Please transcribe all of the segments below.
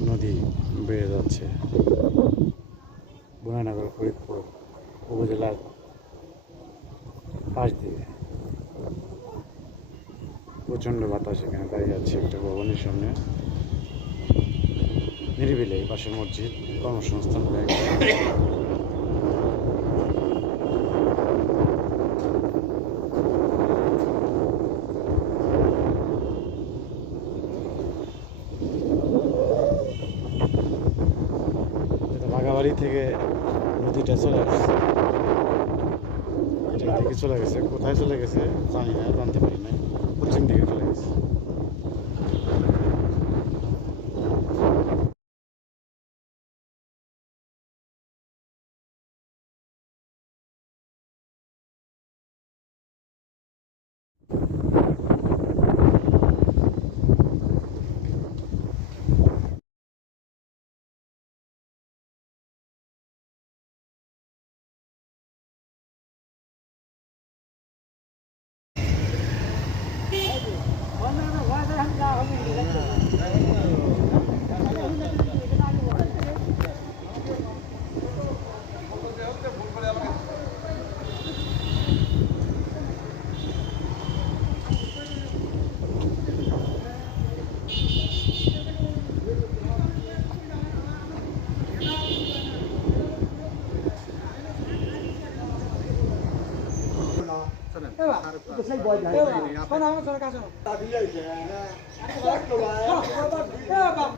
নদী বেড়ে যাচ্ছে। বুনানগর ফরিদপুর উপজেলার পাশ দিয়ে প্রচণ্ড বাতাস এখানে দাঁড়িয়ে যাচ্ছে একটা ভবনের সামনে। নিরিবিলে পাশের মসজিদ, কর্মসংস্থান ব্যাংক বাগাবাড়ি থেকে নদীটা চলে গেছে। এটা দিকে চলে গেছে। কোথায় চলে গেছে জানি না, জানতে পারি না পশ্চিম দিকে চলে গেছে। 해봐. 해봐. 전화 한번 전화 가서. 나 빌려 이제. 해봐.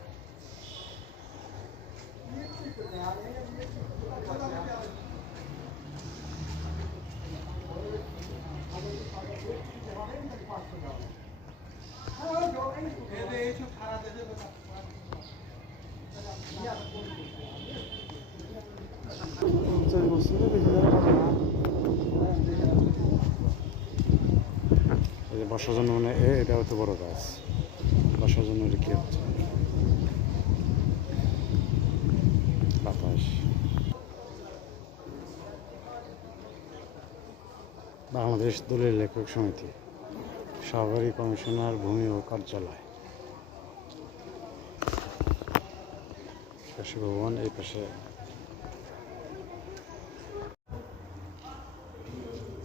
네, 네, 저 가라, 네, 네, 저 가라. বর্ষার জন্য মানে এটা হচ্ছে বড় গাছ। এটা কি হচ্ছে? বাতাস। বাংলাদেশ দলের লেখক সমিতি, সহকারী কমিশনার, ভূমি ও কার্যালয়। পাশে ভবন, এই পাশে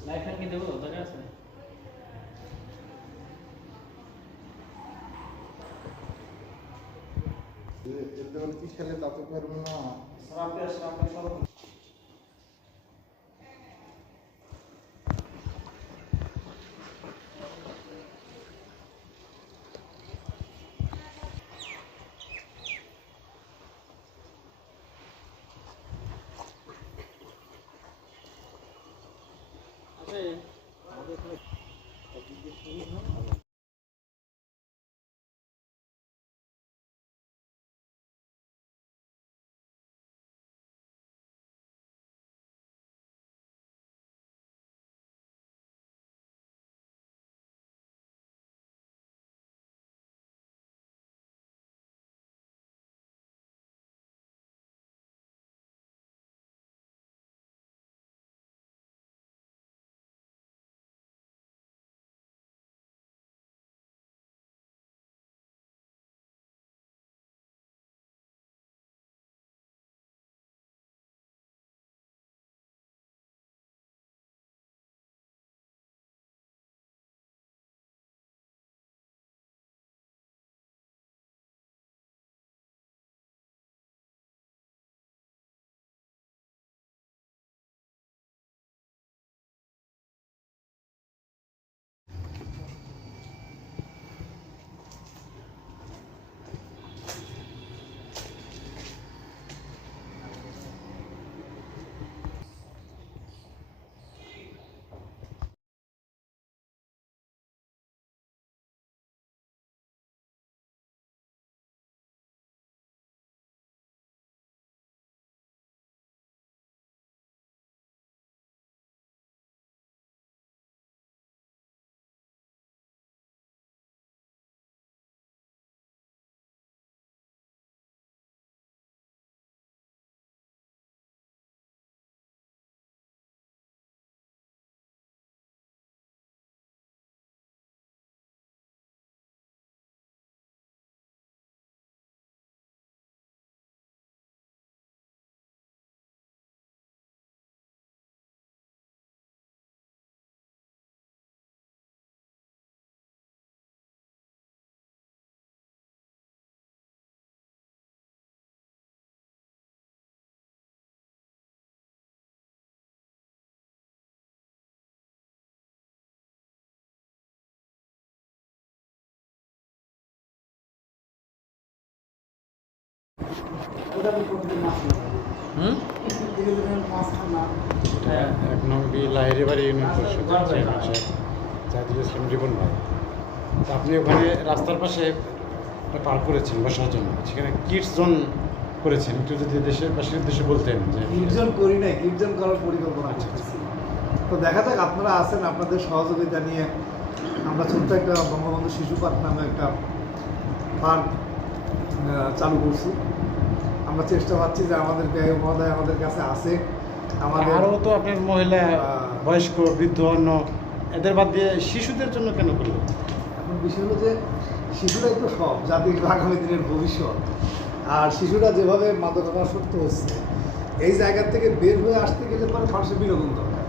লাইফটা কি দেবো দরকার আছে কি খেলে তা তো পারব না। এক নং বি লাহিরি বাড়ি ইউনিয়ন পরিষদ চেয়ারম্যান সাহেব জাহিদুল ইসলাম রিপন ভাই তো আপনি ওখানে রাস্তার পাশে একটা পার্ক করেছেন বসার জন্য। সেখানে কিডস জোন করেছেন। একটু যদি দেশের পাশের উদ্দেশ্যে বলতেন যে করি নাই করার পরিকল্পনা করতেছি। তো দেখা যাক আপনারা আছেন আপনাদের সহযোগিতা নিয়ে আমরা ছোট্ট একটা বঙ্গবন্ধু শিশু পার্ক নামে একটা পার্ক চালু করছি। আমরা চেষ্টা পাচ্ছি যে আমাদের ব্যয় মহোদয় আমাদের কাছে আছে। আমাদের আরও তো আপনার মহিলা বয়স্ক বৃদ্ধ অন্য এদের বাদ দিয়ে শিশুদের জন্য কেন করলেন? এখন বিষয় হলো যে শিশুরাই তো সব জাতির আগামী দিনের ভবিষ্যৎ। আর শিশুরা যেভাবে মাদকাসক্ত হচ্ছে এই জায়গা থেকে বের হয়ে আসতে গেলে পরে মানুষের বিনোদন দরকার।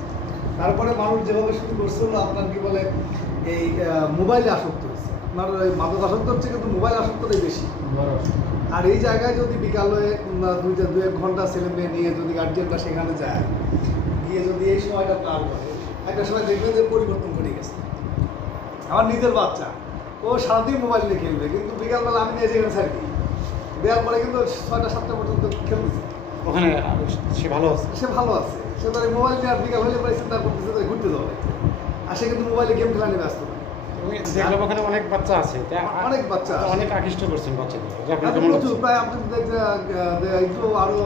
তারপরে মানুষ যেভাবে শুরু করছিল আপনার কি বলে এই মোবাইলে আসক্ত আপনার মাদক আসক্ত হচ্ছে কিন্তু মোবাইল আসক্তটাই বেশি। আর এই জায়গায় যদি বিকালে দুইটা দু এক ঘণ্টা ছেলে মেয়ে নিয়ে যদি গার্জিয়ানরা সেখানে যায় গিয়ে যদি এই সময়টা পার করে একটা সময় দেখবে যে পরিবর্তন ঘটে গেছে। আমার নিজের বাচ্চা ও সারাদিন মোবাইল নিয়ে খেলবে কিন্তু বিকালবেলা আমি নিয়ে যেখানে থাকি দেওয়ার পরে কিন্তু ছয়টা সাতটা পর্যন্ত খেলতেছে। ওখানে সে ভালো আছে? সে ভালো আছে। সে তার মোবাইল নিয়ে আর বিকাল হলে পরে চিন্তা করতেছে ঘুরতে লাগছে। আর সে কিন্তু মোবাইলে গেম খেলা নিয়ে ব্যস্ত আমি দেখলাম ওখানে অনেক বাচ্চা আছে। অনেক বাচ্চা অনেক আকৃষ্ট করছেন বাচ্চাদের। প্রচুর প্রায় আপনি একটু আরও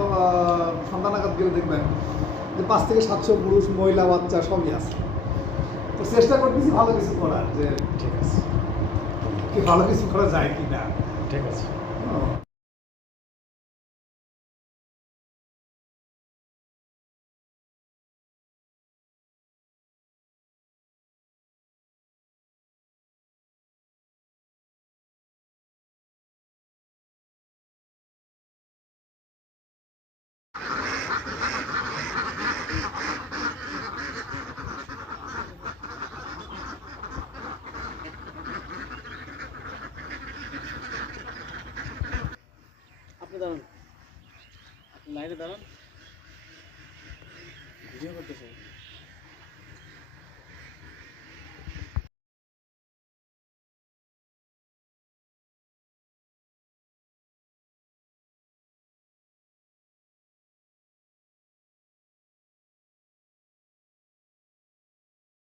সন্তানাঘাত গেলে দেখবেন যে পাঁচ থেকে সাতশো পুরুষ মহিলা বাচ্চা সবই আছে। তো চেষ্টা করতেছি ভালো কিছু করার যে ঠিক আছে। কি ভালো কিছু করা যায় কি না ঠিক আছে। আপনি